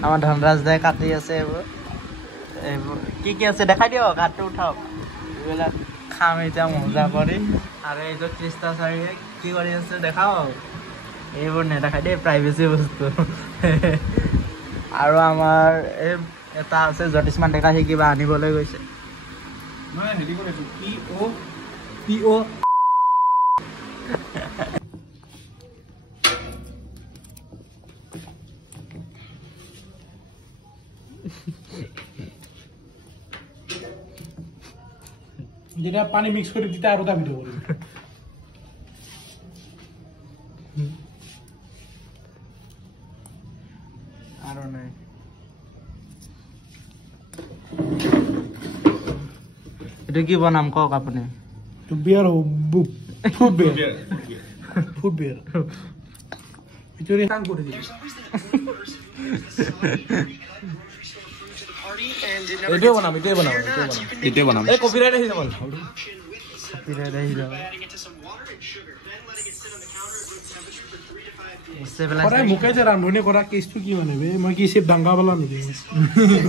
আমাৰ ধনৰাজ দাই কাটি আছে এইবোৰ কি আছে দেখাই দিয়ক কাটটো উঠাওক এইবিলাক খাম এতিয়া মজা কৰি আৰু এইটো ত্ৰিশটা চাৰিয়ে কি কৰি আছে দেখাও এইবোৰ নেদেখাই দেই প্ৰাইভেচি বস্তু আৰু আমাৰ এই এটা আছে জ্যোতিষমান ডেকা সি কিবা আনিবলৈ গৈছে মই হেৰি কৰিছো পিঅ যেটা পানি মিক্স করে দিতে আরো দাবি দেবো আরো নাই এটা কি বনাম কক আপনি তো বিয়ার ফুড বিয়ার ফুড বিয়ার ভিতরে কাম করে দিবি এটাও বানাম এই কপিরাইট আহি যাব আরে মুকে যে রান্ধনি করা কেসটো কি মানে বে মই কি সেব ডাঙ্গা वाला নেকি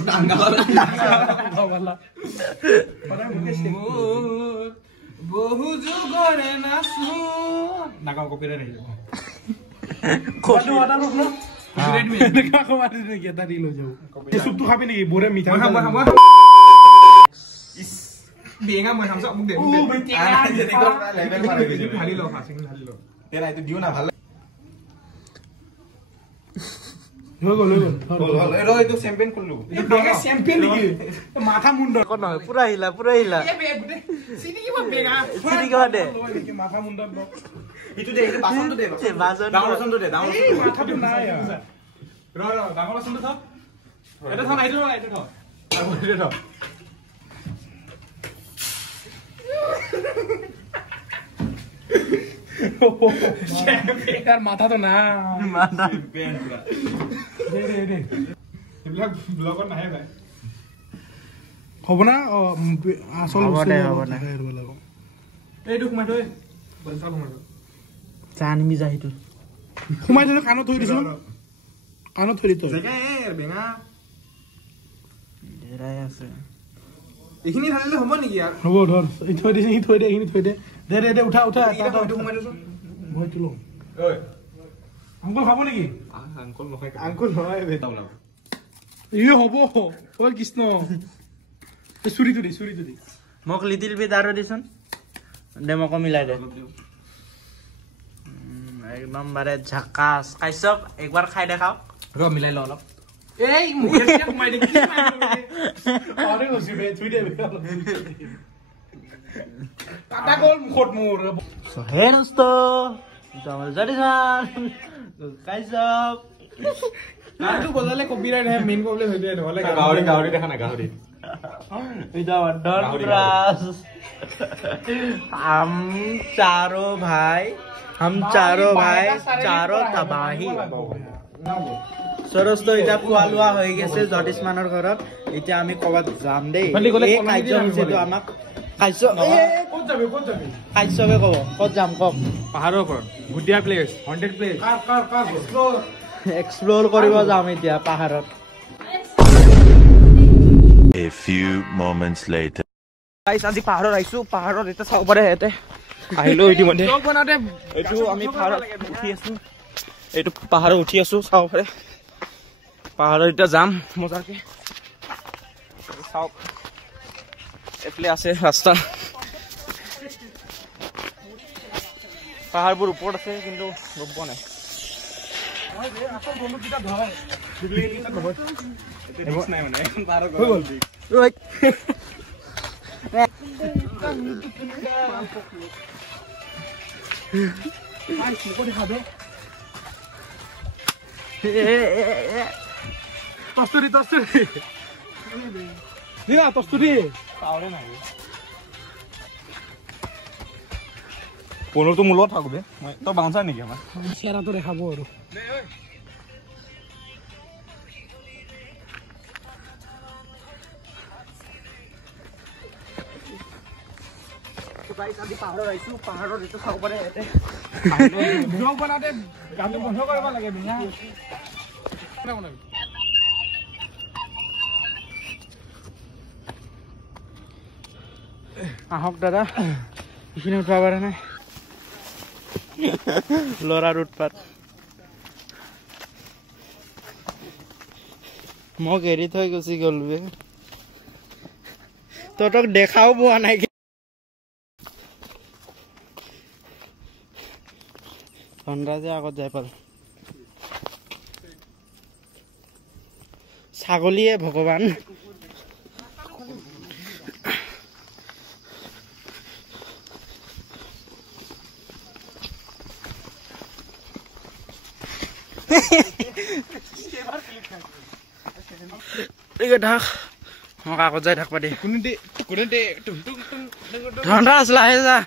ডাঙ্গা वाला আরে মুকে সেব বহু যুগরে নাসু নাগা কপিরাইট আহি যাব কপিরাইট ওটা রুক না কপিরাইট মে নাগা কমারি নে কি দাঁড়ি লো যাও এই সুপ তো খাবি নাকি বরে মিঠা ইস বেঙা মই হামসা মুক দে ও বেঙা ঢালি লো ফাসিং ঢালি লো তেরা এটো দিও না ভাল হৈ গল এটো এটো চ্যাম্পিয়ন করলু এটো বেঙা চ্যাম্পিয়ন নেকি মাথা মুন্ড কোন নহয় পুরা হিলা এ বে গুটে সিটি কি বেঙা সিটি কি দে মাথা মুন্ড ইটো দে বাসন তো দে বাসন ডাঙৰ তো দে মাথাটো নাই ৰ ডাঙৰ বাসন তো এটা থ নাইটো নাইটো থ আৰু এটা থ यार माथा तो ना माथा पेन पूरा दे ब्लॉग ब्लॉगर ना है भाई होबना আসল होबना এইটো কুমাই থৈ বলছা কুমাই চানমি যাইতো কুমাই থৈ কানত থৈ দিছো কানত থৈ দিছো জায়গা এ বেঙা দেৰাই আছে এইখিনি ঢালিলে হ'ব নেকি यार হ'ব ধৰ এই থৈ দিছে থৈ দে এইখিনি থৈ দে দে উঠা এটা হয়তো কুমাই দিছো মই তুলো ওই আঙ্কল খাবো নেকি আঙ্কল নহয় আঙ্কল নহয় বেটাও না ইয়ে হবো ওই কৃষ্ণ চুরি তুদি মোক লিটিল বিট আৰু দিছন দে মোক মিলাই দে একদম বাৰে ঝাকাস কাইছব একবাৰ খাই দেখাও ৰ মিলাই ল অলপ এই মুখে কি কমাই দে কি আৰে ওসি বে তুই দে কাটা গল মুখত মোৰ সো হেনস্তো জামাল জাডিসান কাইছব নাটো বজালে কপিৰাইট হে মেইন প্ৰবলেম হৈ যায় নহলে গাহৰি দেখা না গাহৰি इधर धनराज हम चारों भाई चारों तबाही सरस तो इतना खुआ लुआ हो गए ज्योतिषमानर घरत इतना आमी कबात जाम दे এই কাৰ্যসূচী তো আমাক কাইছো ক'ত যাবি কাইছবে কব ক'ত যাম কক পাহাৰৰ ওপৰত গুডিয়া প্লেস হন্টেড প্লেস কাৰ এক্সপ্লোৰ কৰিব যাম এতিয়া পাহাৰত A few moments later. Guys, আজি পাহাৰত আইছো পাহাৰত এটা চাও পাৰে হেতে আহিলো ইতিমধ্যে ব্লগ বনাতে এইটো আমি পাহাৰত উঠি আছো এইটো পাহাৰত উঠি আছো চাও পাৰে পাহাৰত এটা যাম মজাকে চাও এফলে আছে ৰাস্তা পাহাৰবোৰ ওপৰত আছে কিন্তু গম পোৱা নাই আসল বন্ধু কিটা ধৰে ডুপ্লিকেট কিটা নহয় এতে ৰিস্ক নাই মানে এখন পাহাৰৰ হৈ গল ৰাইট আই মুকলি খাবে তস্তুৰি দিনা তস্তুৰি পাওৰে নাই পনেৰো তো মূলত থাকবে তো বাউন্সাৰ নাকি আমাৰ চেহাৰা তো দেখাবো আৰু গাইস আজি পাহাৰত আইছো পাহাৰত এটা চাও পাৰে এতে ব্লগ বনাতে গান বন্ধ কৰিব লাগে বিনা আহক দাদা এইখিনি উঠবা পাৰে নাই ল'ৰাৰ উৎপাত মোক এৰি থৈ গুচি গ'ল বে তহঁতক দেখাও পোৱা নাই ধনৰাজে আগত যাই পাল ছাগলীয়ে ভগৱান ঢাক মোক আগত যাই থাকবা দে ধনৰাজ লাহে যা